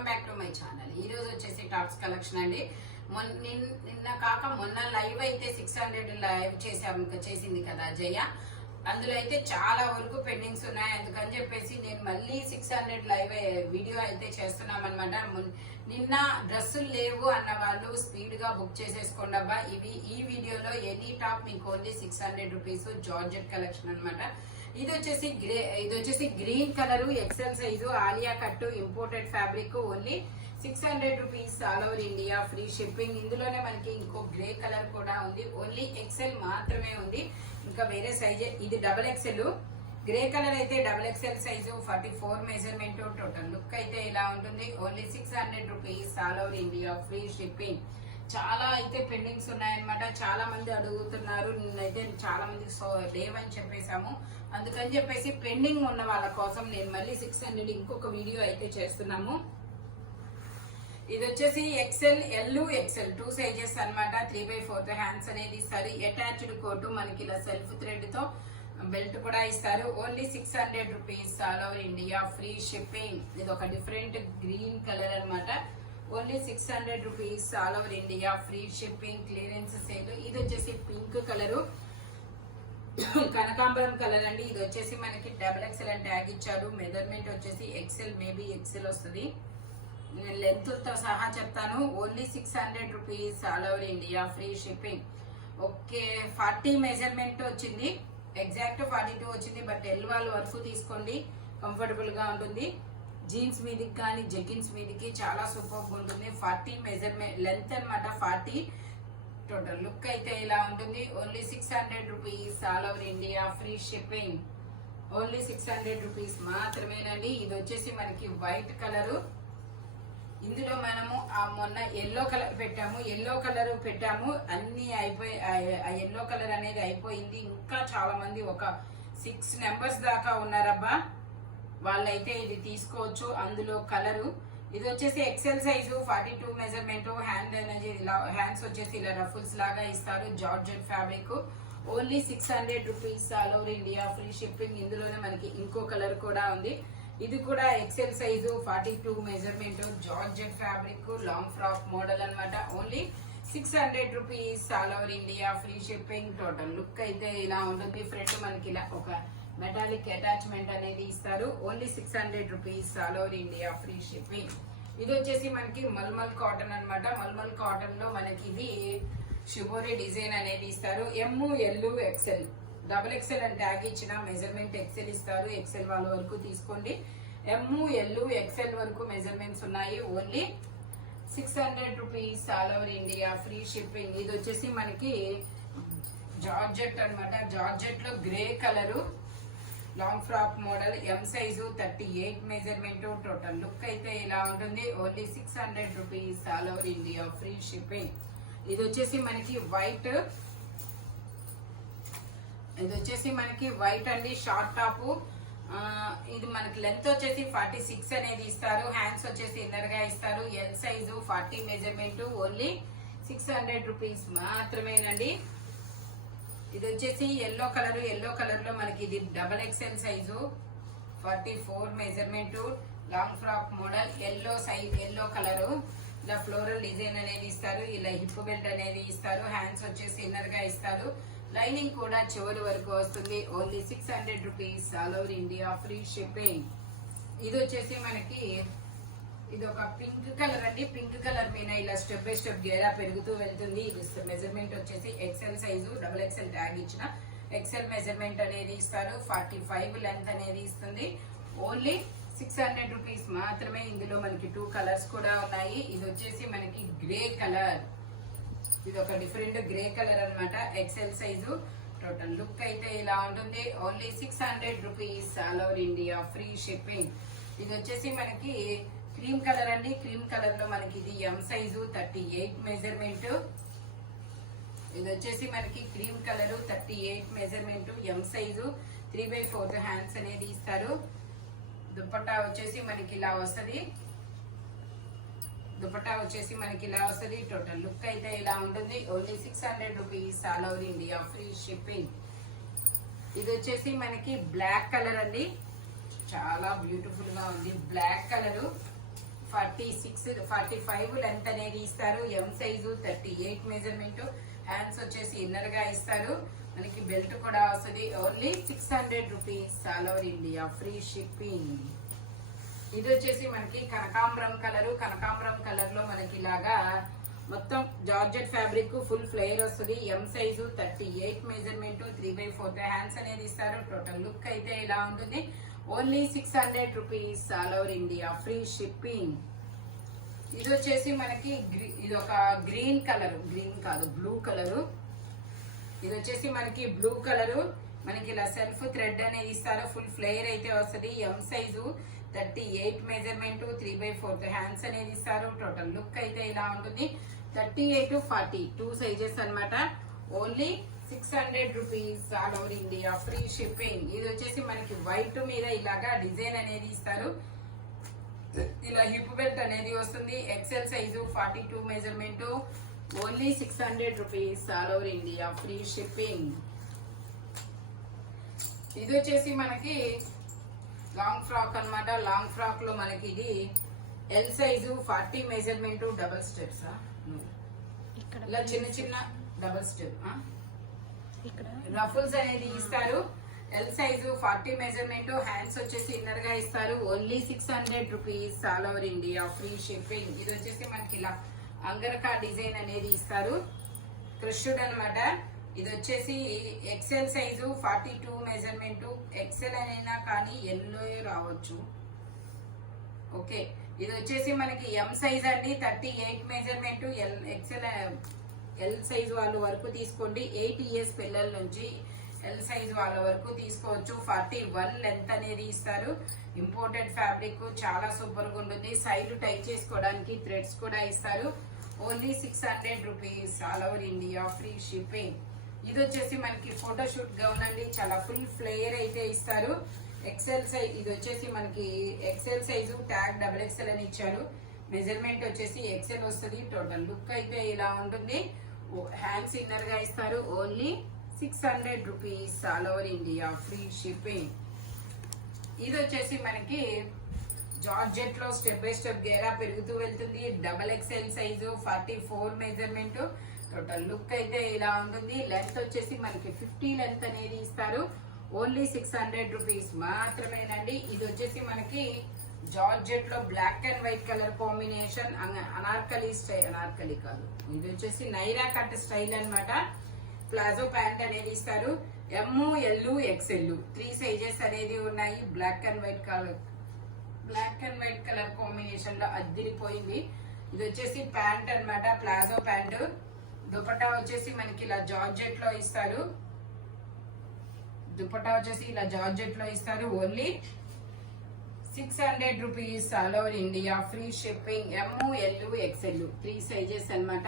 Welcome back to my channel. ఈ రోజు వచ్చేసి టాప్స్ కలెక్షన్ అండి. నిన్న కాక మొన్న లైవ్ అయితే 600 లైవ్ చేసింది కదా జయ. అందులో అయితే చాలా వరకు పెండింగ్స్ ఉన్నాయి. అందుకని చెప్పేసి నేను మళ్ళీ 600 లైవ్ వీడియో అయితే చేస్తున్నాం అనమాట. నిన్న డ్రెస్సులు లేవు అన్న వాళ్ళు స్పీడ్ గా బుక్ చేసేసుకోండి అబ్బా. ఈ వీడియోలో ఎనీ టాప్ మీకు ఓన్లీ 600 రూపీస్ జార్జెట్ కలెక్షన్ అనమాట. ఇది వచ్చేసి green colour XL size Alia cut imported fabric only 600 rupees all over India free shipping. ఇందులోనే మనకి ఇంకో గ్రే కలర్ కూడా ఉంది. ఓన్లీ ఎక్సెల్ మాత్రమే ఉంది, ఇంకా వేరే సైజ్. ఇది డబల్ ఎక్సెల్, గ్రే కలర్ అయితే double XL size 44 measurement. Total look అయితే ఇలా ఉంటుంది. Only 600 rupees all over India free shipping. చాలా అయితే పెండింగ్స్ ఉన్నాయన్నమాట. చాలా మంది అడుగుతున్నారు. నేనైతే చాలా మంది లేవని చెప్పేశాము. అందుకని చెప్పేసి పెండింగ్ ఉన్న వాళ్ళ కోసం నేను మళ్ళీ 600 ఇంకొక వీడియో అయితే చేస్తున్నాము. ఇది వచ్చేసి ఎక్సెల్ ఎల్ ఎక్సెల్ 2 సైజెస్ అనమాట. 3/4 హ్యాండ్స్ అనేది ఇస్తారు. అటాచ్డ్ కోటు మనకి ఇలా సెల్ఫ్ థ్రెడ్ తో బెల్ట్ కూడా ఇస్తారు. Only 600 rupees all over India free shipping. ఇది ఒక డిఫరెంట్ గ్రీన్ కలర్ అనమాట. Only 600 rupees all over India free shipping. Clearance sale. ఇది వచ్చేసి పింక్ కలరు, కనకాంబరం కలర్ అండి. ఇది వచ్చేసి మనకి డబల్ ఎక్సెల్ అని ట్యాగ్ ఇచ్చారు. మెజర్మెంట్ వచ్చేసి ఎక్సెల్, మేబీ ఎక్సెల్ వస్తుంది. లెంత్ తో సహా చెప్తాను. Only 600 rupees all over India free shipping. Okay, 40 measurement వచ్చింది. ఎగ్జాక్ట్ 42 వచ్చింది. బట్ ఎల్ వాళ్ళు వరకు తీసుకోండి, కంఫర్టబుల్ గా ఉంటుంది. జీన్స్ మీదకి కానీ జెగిన్స్ మీదకి చాలా సూపర్ ఉంటుంది. 40 మెజర్మెంట్ లెంత్ అనమాట. 40 టోటల్ లుక్ అయితే ఇలా ఉంటుంది. Only 600 rupees all over India free shipping. Only 600 rupees మాత్రమేనండి. ఇది వచ్చేసి మనకి వైట్ కలరు. ఇందులో మనము మొన్న ఎల్లో కలర్ పెట్టాము. అన్ని అయిపోయి ఆ ఎల్లో కలర్ అనేది అయిపోయింది. ఇంకా చాలా మంది ఒక 6 నెంబర్స్ దాకా ఉన్నారబ్బా. వాళ్ళైతే ఇది తీసుకోవచ్చు. అందులో కలరు ఇది వచ్చేసి ఎక్సెల్ సైజు 42 మెజర్మెంట్. హ్యాండ్స్ వచ్చేసి ఇలా రఫుల్స్ లాగా ఇస్తారు. Georgette fabric. Only 600 rupees all over India free shipping. ఇందులోనే మనకి ఇంకో కలర్ కూడా ఉంది. ఇది కూడా XL size 42 measurement. Georgette fabric, long frock model అనమాట. Only 600 rupees all over India free shipping. Total look అయితే ఇలా ఉంటుంది. ఫ్రంట్ మనకి ఇలా ఒక మెటాలిక్ అటాచ్మెంట్ అనేది ఇస్తారు. Only 600 rupees all over India free shipping. ఇది వచ్చేసి మనకి మల్మల్ కాటన్ అనమాట. మల్మల్ కాటన్ లో మనకి ఇది షిబోరి డిజైన్ అనేది ఇస్తారు. M, L, XL, double XL అని ట్యాగ్ ఇచ్చిన మెజర్మెంట్ ఎక్సెల్ ఇస్తారు. ఎక్సెల్ వాళ్ళ వరకు తీసుకోండి. ఎమ్, ఎల్, ఎక్సెల్ వరకు మెజర్మెంట్స్ ఉన్నాయి. Only 600 rupees all over India free shipping. ఇది వచ్చేసి మనకి జార్జెట్ అనమాట. జార్జెట్ లో grey colour, long frock model. ఎం సైజు 38 మెజర్మెంట్. టోటల్ లుక్ అయితే ఇలా ఉంటుంది. Only 600 rupees all over India free shipping. ఇది వచ్చేసి మనకి వైట్ అండి. Short top. ఇది మనకి లెంత్ వచ్చేసి 46 అనేది ఇస్తారు. హ్యాండ్స్ వచ్చేసి ఇన్నర్ గా ఇస్తారు. L size 40 measurement. Only 600 rupees మాత్రమేనండి. ఇది వచ్చేసి ఎల్లో కలర్ లో మనకి ఇది double XL size 44 measurement. Long frock model. Yellow colour. ఇలా ఫ్లోరల్ డిజైన్ అనేది ఇస్తారు. ఇలా హిప్ బెల్ట్ అనేది ఇస్తారు. హ్యాండ్స్ వచ్చేసి ఇన్నర్ గా ఇస్తారు. లైనింగ్ కూడా చివరి వరకు వస్తుంది. Only 600 rupees all over India free shipping. ఇది వచ్చేసి మనకి ఇది ఒక పింక్ కలర్ అండి. పింక్ కలర్ మీద ఇలా స్టెప్ బై స్టెప్ గేరా పెరుగుతూ వెళ్తుంది. ఇది మెజర్మెంట్ వచ్చేసి XL size, double XL tag ఇచ్చిన ఎక్సెల్ మెజర్మెంట్ అనేది ఇస్తారు. 45 లెంత్ అనేది ఇస్తుంది. ఓన్లీ 600 రూపీస్ మాత్రమే. ఇందులో మనకి 2 కలర్స్ కూడా ఉన్నాయి. ఇది వచ్చేసి మనకి గ్రే కలర్. ఇది ఒక డిఫరెంట్ గ్రే కలర్ అనమాట. XL size. టోటల్ లుక్ అయితే ఇలా ఉంటుంది. Only 600 rupees all over India free shipping. ఇది వచ్చేసి మనకి క్రీమ్ కలర్ అండి. క్రీమ్ కలర్ లో మనకి ఇది ఎం సైజు 38 మెజర్మెంట్. ఇది వచ్చేసి మనకి cream colour 38 measurement. M size 3/4 hands అనేది ఇస్తారు. దుపట్టా వచ్చేసి మనకి ఇలా వస్తుంది. టోటల్ లుక్ అయితే ఇలా ఉంటుంది. Only 600 rupees all over India free shipping. ఇది వచ్చేసి మనకి బ్లాక్ కలర్ అండి. చాలా బ్యూటిఫుల్ గా ఉంది. బ్లాక్ కలర్ 45 లెంత్ అనేది ఇస్తారు. M size 38 measurement. హ్యాండ్స్ వచ్చేసి ఇన్నర్ గా ఇస్తారు. మనకి బెల్ట్ కూడా వస్తుంది. Only 600 rupees all over India, free shipping. ఇది వచ్చేసి మనకి కనకాంబరం కలర్ లో మనకి ఇలాగా మొత్తం జార్జెట్ ఫ్యాబ్రిక్ ఫుల్ ఫ్లేయర్ వస్తుంది. ఎం సైజు 38 మెజర్మెంట్, 3/4 హ్యాండ్స్ అనేది ఇస్తారు. టోటల్ లుక్ అయితే ఇలా ఉంటుంది. Only 600 rupees all over India, free shipping. ఇది వచ్చేసి మనకి ఇది ఒక గ్రీన్ కాదు బ్లూ కలరు. ఇది వచ్చేసి మనకి బ్లూ కలరు. మనకి ఇలా సెల్ఫ్ థ్రెడ్ అనేది ఇస్తారు. ఫుల్ ఫ్లేయర్ అయితే వస్తుంది. ఎం సైజు 38 మెజర్మెంట్, 3/4 హ్యాండ్స్ అనేది ఇస్తారు. టోటల్ లుక్ అయితే ఇలా ఉంటుంది. 38 to 40 2 సైజెస్ అన్నమాట. Only 600 rupees all over India, free shipping. ఇది వచ్చేసి మనకి వైట్ మీద ఇలాగా డిజైన్ అనేది ఇస్తారు. ఇలా హిప్ బెల్ట్ అనేది వస్తుంది. XL size 42 measurement. Only 600 rupees all over India, free shipping. ఇది వచ్చేసి మనకి లాంగ్ ఫ్రాక్ అన్నమాట. లాంగ్ ఫ్రాక్ లో మనకి ఇది L size 40 measurement, double steps. ఇలా చిన్న డబుల్ స్టెప్ రఫుల్స్ అనేది ఇస్తారు. L size 40 measurement. హ్యాండ్స్ వచ్చేసి ఇన్నర్ గా ఇస్తారు. Only 600 rupees all over India, free shipping. ఇది వచ్చేసి మనకి ఇలా అంగరకా డిజైన్ అనేది ఇస్తారు. క్రష్డ్ అన్నమాట. ఇది వచ్చేసి ఎక్సెల్ సైజు 42 మెజర్మెంట్. ఎక్సెల్ అయినా కానీ ఎల్లో రావచ్చు. ఓకే, ఇది వచ్చేసి మనకి ఎం సైజ్ అండి, 38 మెజర్మెంట్. ఎల్ సైజ్ వాళ్ళ వరకు తీసుకోండి. 8 ఇయర్స్ పిల్లల నుంచి ఎల్ సైజ్ వాళ్ళ వరకు తీసుకోవచ్చు. 41 లెంత్ అనేది ఇస్తారు. ఇంపోర్టెడ్ ఫ్యాబ్రిక్, చాలా సూపర్ గా ఉంటుంది. సైడ్ టై చేసుకోవడానికి థ్రెడ్స్ కూడా ఇస్తారు. Only 600 rupees all over India, free shipping. ఇది వచ్చేసి మనకి ఫోటోషూట్ గౌన్ అండి. చాలా ఫుల్ ఫ్లేయర్ అయితే ఇస్తారు. XL size. ఇది వచ్చేసి మనకి ఎక్సెల్ సైజు ట్యాగ్ XXL అని ఇచ్చారు. మెజర్మెంట్ వచ్చేసి ఎక్సెల్ వస్తుంది. టోటల్ లుక్ అయితే ఇలా ఉంటుంది. హ్యాండ్స్ ఇన్నర్ గా ఇస్తారు. Only 600 rupees all over India, free shipping. ఇది వచ్చేసి మనకి జార్జెట్ లో స్టెప్ బై స్టెప్ గేరా పెరుగుతూ వెళ్తుంది. XXL size 44 measurement. Total look అయితే ఇలా ఉంటుంది. లెంత్ వచ్చేసి మనకి 50 లెంత్ అనేది ఇస్తారు. ఓన్లీ 600 రూపీస్ మాత్రమేనండి. ఇది వచ్చేసి మనకి జార్జెట్ లో black and white colour combination. Anarkali style, Anarkali కాదు, ఇది వచ్చేసి నైరా కట్ స్టైల్ అన్నమాట. ప్లాజో ప్యాంట్ అనేది ఇస్తారు. ఎమ్, ఎల్, XL 3 సైజెస్ అనేది ఉన్నాయి. Black and white colour combination లో అద్దిరిపోయింది. ఇది వచ్చేసి ప్యాంట్ అన్నమాట, ప్లాజో ప్యాంట్. దుపట్టా వచ్చేసి మనకి ఇలా జార్జెట్ లో ఇస్తారు. Only 600 rupees all over India, free shipping. M, L, XL 3 sizes అన్నమాట.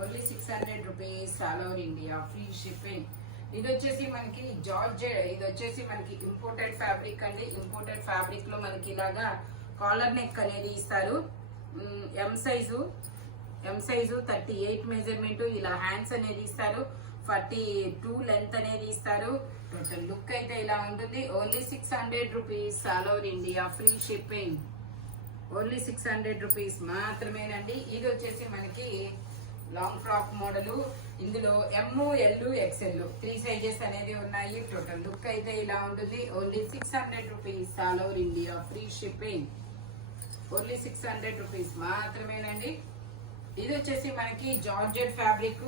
Only 600 rupees all over India, free shipping. ఇది వచ్చేసి మనకి జార్జెట్. ఇది వచ్చేసి మనకి ఇంపోర్టెడ్ ఫ్యాబ్రిక్ అండి. ఇంపోర్టెడ్ ఫ్యాబ్రిక్ లో మనకి ఇలాగా కాలర్ నెక్ అనేది ఇస్తారు. M size 38 measurement. ఇలా హ్యాండ్స్ అనేది ఇస్తారు. 42 లెంత్ అనేది ఇస్తారు. టోటల్ లుక్ అయితే ఇలా ఉంటుంది. Only 600 rupees all over India, free shipping. Only 600 rupees మాత్రమేనండి. ఇది వచ్చేసి మనకి లాంగ్ ఫ్రాక్ మోడల్. ఇందులో ఎమ్, ఎల్, XL 3 సైజెస్ అనేది ఉన్నాయి. టోటల్ లుక్ అయితే ఇలా ఉంటుంది. Only 600 rupees all over India, free shipping. Only 600 rupees మాత్రమేనండి. ఇది వచ్చేసి మనకి georgette fabric.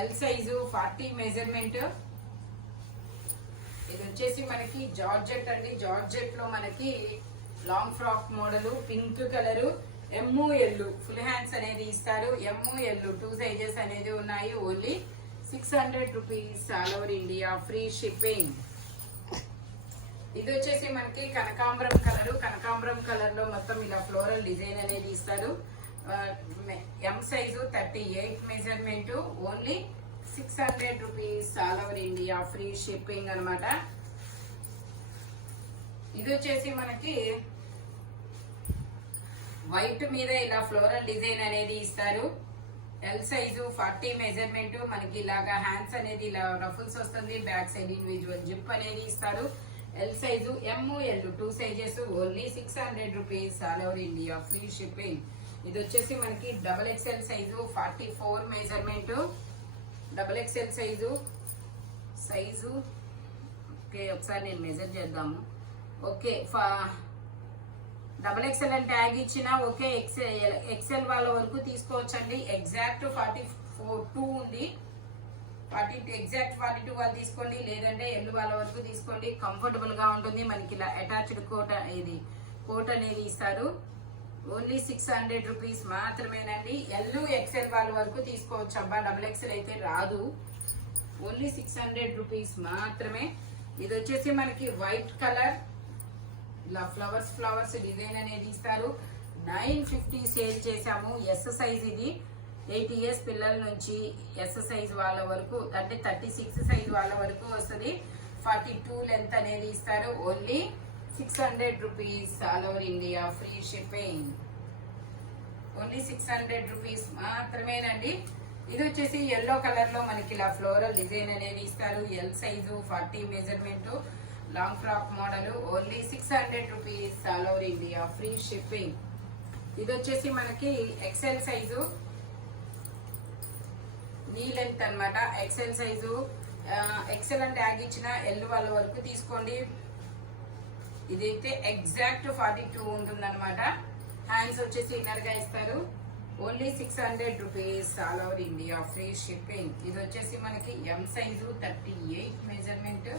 L size 40 measurement. ఇది వచ్చేసి మనకి జార్జెట్ అండి. జార్జెట్ లో మనకి long frock model, pink colour. M, L full hands అనేది ఇస్తారు. ఎమ్, ఎల్ 2 సైజెస్ అనేది ఉన్నాయి. Only 600 rupees all over India, free shipping. ఇది వచ్చేసి మనకి కనకాంబరం కలర్ లో మొత్తం ఇలా ఫ్లోరల్ డిజైన్ అనేది ఇస్తారు. M size 38 measurement. Only 600 rupees all over India, free shipping అన్నమాట. ఇది వచ్చేసి మనకి వైట్ మీద ఇలా ఫ్లోరల్ డిజైన్ అనేది ఇస్తారు. L size 40 measurement. మనకి ఇలాగా హ్యాండ్స్ అనేది ఇలా రఫుల్స్ వస్తుంది. బ్యాక్ సైడ్ ఇండివిజువల్ జిప్ అనేది ఇస్తారు. L size ML 2 sizes only 600 rupees all over India free shipping. ఇది వచ్చేసి మనకి XXL size 44 measurement, XXL size okay ఒకసారి నేను మెజర్ చేద్దాము. ఓకే XXL అని ట్యాగ్ ఇచ్చిన ఓకే ఎక్సెల్ వాళ్ళ వరకు తీసుకోవచ్చండి. ఎగ్జాక్ట్ 42 ఉంది, ఎగ్జాక్ట్ 42 వాళ్ళు తీసుకోండి, లేదంటే ఎల్ వాళ్ళ వరకు తీసుకోండి. కంఫర్టబుల్ గా ఉంటుంది. మనకి ఇలా అటాచ్డ్ కోట్ అనేది ఇస్తారు. ఓన్లీ 600 రూపీస్ మాత్రమేనండి. ఎల్ XL వాళ్ళ వరకు తీసుకోవచ్చు అబ్బా, XXL అయితే రాదు. ఓన్లీ 600 రూపీస్ మాత్రమే. ఇది వచ్చేసి మనకి వైట్ కలర్ ఇలా ఫ్లవర్స్ డిజైన్ అనేది ఇస్తారు. 950 సేల్ చేసాము. ఎస్ సైజ్ ఇది 8 ఇయర్స్ పిల్లల నుంచి ఎస్ సైజ్ వాళ్ళ వరకు అంటే 36 సైజ్ వాళ్ళ వరకు వస్తుంది. 42 లెంత్ అనేది ఇస్తారు. Only 600 rupees all over India free shipping. Only 600 rupees మాత్రమేనండి. ఇది వచ్చేసి ఎల్లో కలర్ లో మనకి ఇలా ఫ్లోరల్ డిజైన్ అనేది ఇస్తారు. L size 40 measurement long frock model. Only 600 rupees all over India free shipping. ఇది వచ్చేసి మనకి XL సైజు నీ లెంత్ అనమాట. XL సైజు XL అని ట్యాగ్ ఇచ్చిన ఎల్ వాళ్ళ వరకు తీసుకోండి. ఇదైతే ఎగ్జాక్ట్ 42 ఉంటుంది అనమాట. హ్యాండ్స్ వచ్చేసి ఇన్నర్ గా ఇస్తారు. Only 600 rupees all over India free shipping. ఇది వచ్చేసి మనకి M size 38 measurement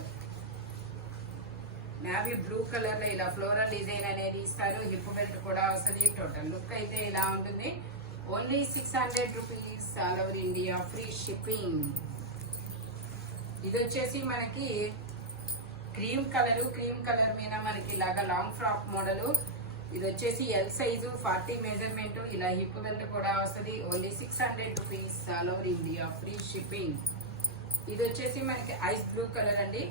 navy blue colour లో ఇలా ఫ్లోరల్ డిజైన్ అనేది ఇస్తారు. హిప్ బెల్ట్ కూడా వస్తుంది. టోటల్ లుక్ అయితే ఇలా ఉంటుంది. Only 600 rupees all over India free shipping. ఇది వచ్చేసి మనకి క్రీమ్ కలర్ మీద మనకి ఇలాగా లాంగ్ ఫ్రాక్ మోడల్. ఇది వచ్చేసి ఎల్ సైజు 40 మెజర్మెంట్ ఇలా హిప్ బెల్ట్ కూడా వస్తుంది. Only 600 rupees all over India free shipping. ఇది వచ్చేసి మనకి ఐస్ బ్లూ కలర్ అండి.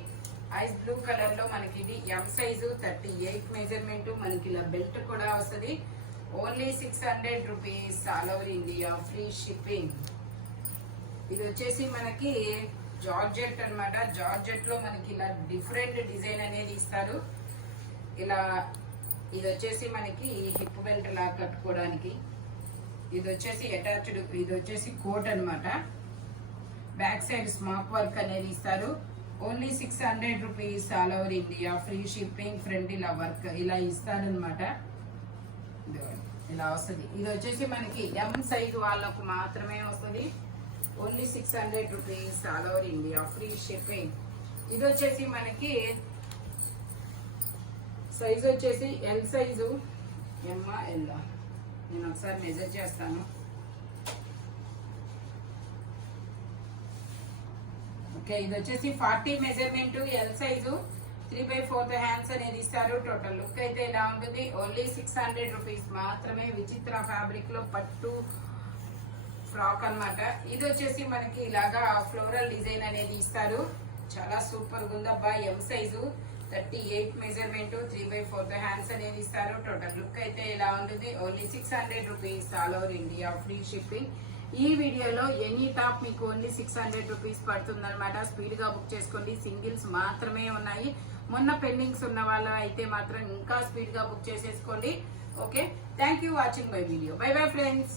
ఐస్ బ్లూ కలర్ లో మనకి ఇది M సైజు 38 మెజర్మెంట్ మనకి ఇలా బెల్ట్ కూడా వస్తుంది. Only 600 rupees all over India free shipping. ఇది వచ్చేసి మనకి జార్జెట్ అన్నమాట. జార్జెట్ లో మనకి ఇలా డిఫరెంట్ డిజైన్ అనేది ఇస్తారు. ఇలా ఇది వచ్చేసి మనకి హిప్ బెల్ట్ లా కట్టుకోవడానికి. ఇది వచ్చేసి అటాచ్డ్, ఇది వచ్చేసి కోట్ అన్నమాట. బ్యాక్ సైడ్ స్మాక్ వర్క్ అనేది ఇస్తారు. Only 600 rupees all over India free shipping. Front ఇలా వర్క్ ఇలా ఇస్తారనమాట. ఇలా వస్తుంది. ఇది వచ్చేసి మనకి M సైజ్ వాళ్ళకు మాత్రమే వస్తుంది. Only 600 rupees all over India free shipping. ఇది వచ్చేసి మనకి సైజ్ వచ్చేసి L సైజు M L. నేను ఒకసారి మెజర్ చేస్తాను. ఓకే ఇది వచ్చేసి 40 మెజర్మెంట్ ఎల్ సైజు 3/4 హ్యాండ్స్ అనేది ఇస్తారు. టోటల్ లుక్ అయితే ఇలా ఉంటుంది. ఓన్లీ 600 రూపీస్ మాత్రమే. విచిత్ర ఫ్యాబ్రిక్ లో పట్టు ఫ్రాక్ అన్నమాట. ఇది వచ్చేసి మనకి ఇలాగా ఫ్లోరల్ డిజైన్ అనేది ఇస్తారు. చాలా సూపర్ గా ఉందబ్బా. M సైజు 38 మెజర్మెంట్ 3/4 హ్యాండ్స్ అనేది ఇస్తారు. టోటల్ లుక్ అయితే ఇలా ఉంటుంది. Only 600 rupees all over India free shipping. ఈ వీడియోలో ఎనీ టాప్ మీకు ఓన్లీ 600 రూపీస్ పడుతుంది అనమాట. స్పీడ్ గా బుక్ చేసుకోండి. సింగిల్స్ మాత్రమే ఉన్నాయి. మొన్న పెండింగ్స్ ఉన్న వాళ్ళు అయితే మాత్రం ఇంకా స్పీడ్ గా బుక్ చేసేసుకోండి. Okay thank you watching my video. By bye friends.